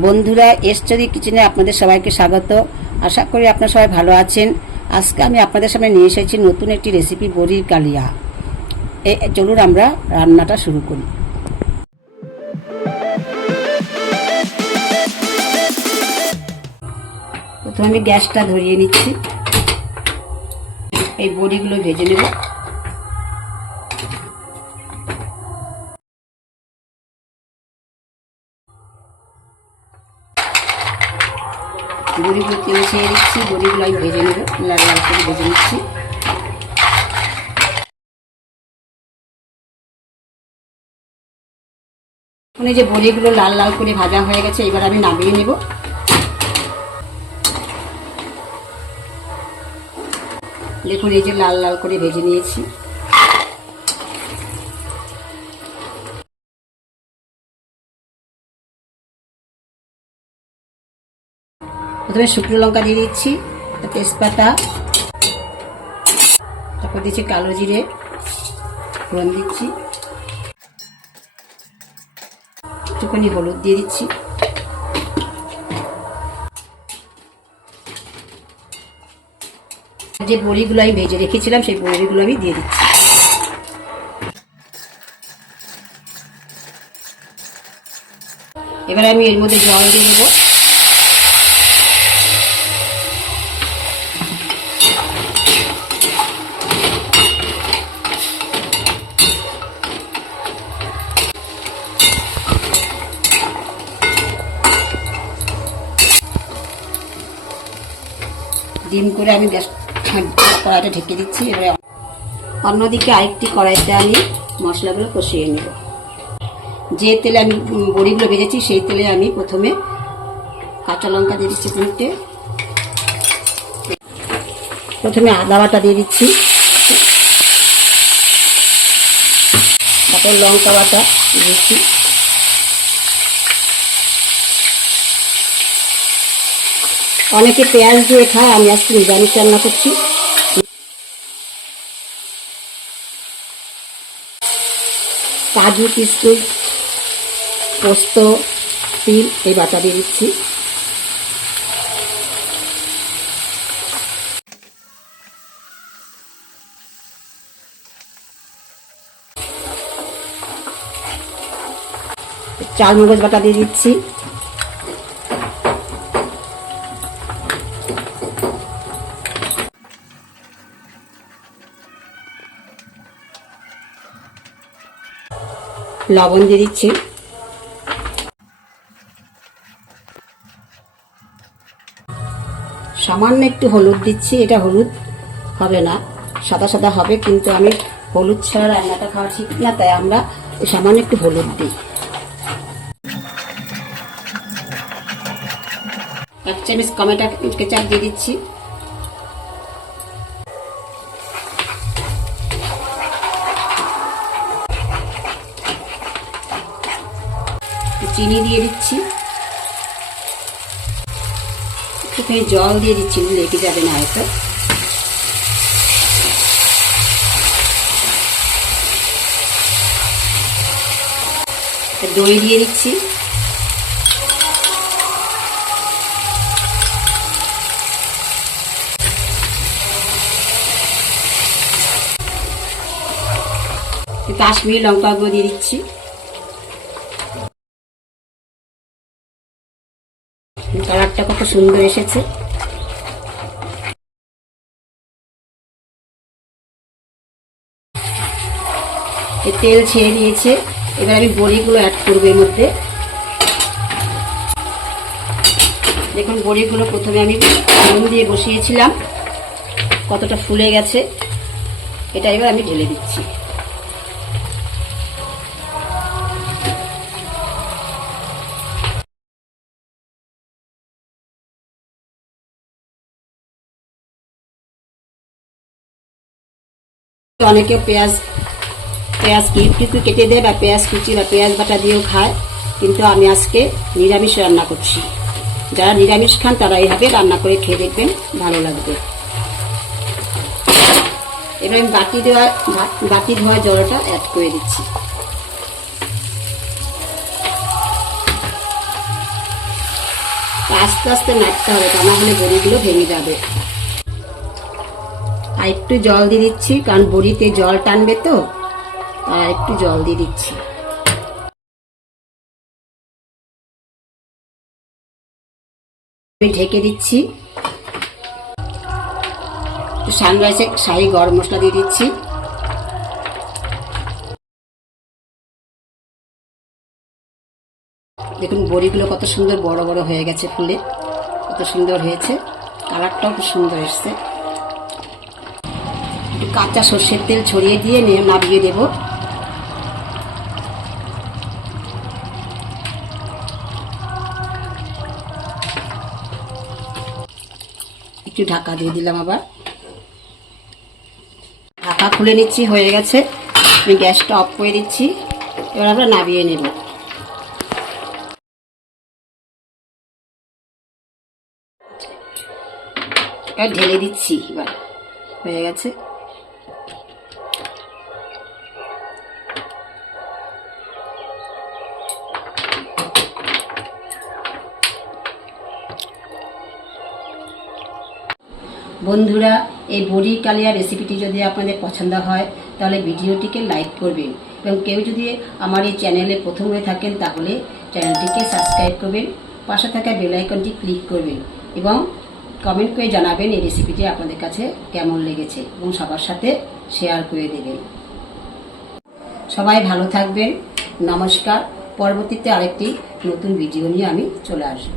বন্ধুরা এসচরি কিচেনে আপনাদের সবাইকে স্বাগত। আশা করি আপনারা সবাই ভালো আছেন। আজকে আমি আপনাদের সামনে নিয়ে এসেছি নতুন একটি রেসিপি বড়ির কালিয়া। এ, চলুন আমরা রান্নাটা শুরু করি। প্রথমে আমি গ্যাসটা ধরিয়ে নিচ্ছি। এই বড়িগুলো ভেজে নেব। বড়িগুলো তেল ছেড়ে দিচ্ছি বড়িগুলো আমি ভেজে নেব, লাল লাল করে ভেজে নিচ্ছি। এখন যে বড়িগুলো লাল লাল করে ভাজা হয়ে গেছে, এবার আমি নামিয়ে নেব। দেখুন, এই যে লাল লাল করে ভেজে নিয়েছি। প্রথমে শুকনো লঙ্কা দিয়ে দিচ্ছি তেজপাতা, তারপর দিচ্ছি কালো জিরে, ফোড়ন দিচ্ছি। একটুখানি হলুদ দিয়ে দিচ্ছি। যে বড়িগুলো আমি ভেজে রেখেছিলাম, সেই বড়িগুলো আমি দিয়ে দিচ্ছি। এবারে আমি এর মধ্যে জল দিয়ে দেবো। ডিম করে আমি গ্যাস কড়াইটা ঢেকে দিচ্ছি, এবারে অন্যদিকে আরেকটি কড়াইতে আমি মশলাগুলো কষিয়ে নেব। যে তেলে আমি বড়িগুলো ভেজেছি, সেই তেলে আমি প্রথমে কাঁচা লঙ্কা দিয়ে দিচ্ছি তিনটে। প্রথমে আদা বাটা দিয়ে দিচ্ছি। তারপর লঙ্কা বাটা দিয়ে অনেকে পেঁয়াজ দিয়ে খায়, আমি আজকে নিরামিষ রান্না করছি। কাজু কিশমিশ পোস্ত, তিল, এই বাটা দিয়ে দিচ্ছি। চাল মগজ বাটা দিয়ে দিচ্ছি। লবণ দিয়ে দিচ্ছি। সামান্য একটু হলুদ দিচ্ছি, এটা হলুদ হবে না, সাদা সাদা হবে, কিন্তু আমি হলুদ ছাড়া রান্নাটা খাওয়া ঠিক না, তাই আমরা সামান্য একটু হলুদ দিই। এক চামচ টমেটো কেচাপ দিয়ে দিচ্ছি। চিনি দিয়ে দিচ্ছি। একটুখানি জল দিয়ে দিচ্ছি লেগে যাবে না হয়তো। দই দিয়ে দিচ্ছি। কাশ্মীরি লঙ্কা গুঁড়ো দিয়ে দিচ্ছি। কালারটা কত সুন্দর এসেছে। তেল ছেড়ে দিয়েছে। এবার আমি বড়িগুলো অ্যাড করব এর মধ্যে। দেখুন, বড়িগুলো প্রথমে আমি নুন দিয়ে বসিয়েছিলাম। কতটা ফুলে গেছে, এটা এবার আমি ঢেলে দিচ্ছি। অনেকে পেঁয়াজ পেঁয়াজ কিছু কেটে দেয় বা পেঁয়াজ কুচি বা পেঁয়াজ বাটা দিয়েও খায়। কিন্তু আমি আজকে নিরামিষ রান্না করছি। যারা নিরামিষ খান তারা এইভাবে রান্না করে খেয়ে দেখবেন ভালো লাগবে। এবার আমি বাটি দেওয়া, বাটি ধোয়া জলটা অ্যাড করে দিচ্ছি। আস্তে আস্তে নাড়তে হবে তা না হলে বড়িগুলো ভেঙে যাবে। একটু জল দিয়ে দিচ্ছি, কারণ বড়িতে জল টানবে তো আর একটু জল দিয়ে দিচ্ছি। ঢেকে দিচ্ছি। সানরাইসে শাহি গরম মশলা দিয়ে দিচ্ছি। দেখুন, বড়িগুলো কত সুন্দর বড় বড় হয়ে গেছে ফুলে, কত সুন্দর হয়েছে কালারটাও খুব সুন্দর এসছে। কাঁচা সর্ষের তেল ছড়িয়ে দিয়ে নামিয়ে দেবো। একটু ঢাকা দিয়ে দিলাম আবার। ঢাকা খুলে নিচ্ছি, হয়ে গেছে। আমি গ্যাসটা অফ করে দিচ্ছি। এবার আমরা নামিয়ে নেব। ঢেলে দিচ্ছি, এবার। হয়ে গেছে। বন্ধুরা, এই বড়ি কালিয়া রেসিপিটি যদি আপনাদের পছন্দ হয়, তাহলে ভিডিওটিকে লাইক করবেন। এবং কেউ যদি আমার এই চ্যানেলে প্রথম হয়ে থাকেন, তাহলে চ্যানেলটিকে সাবস্ক্রাইব করবেন, পাশে থাকা বেল আইকনটি ক্লিক করবেন এবং কমেন্ট করে জানাবেন এই রেসিপিটি আপনাদের কাছে কেমন লেগেছে এবং সবার সাথে শেয়ার করে দেবেন। সবাই ভালো থাকবেন। নমস্কার। পরবর্তীতে আরেকটি নতুন ভিডিও নিয়ে আমি চলে আসব।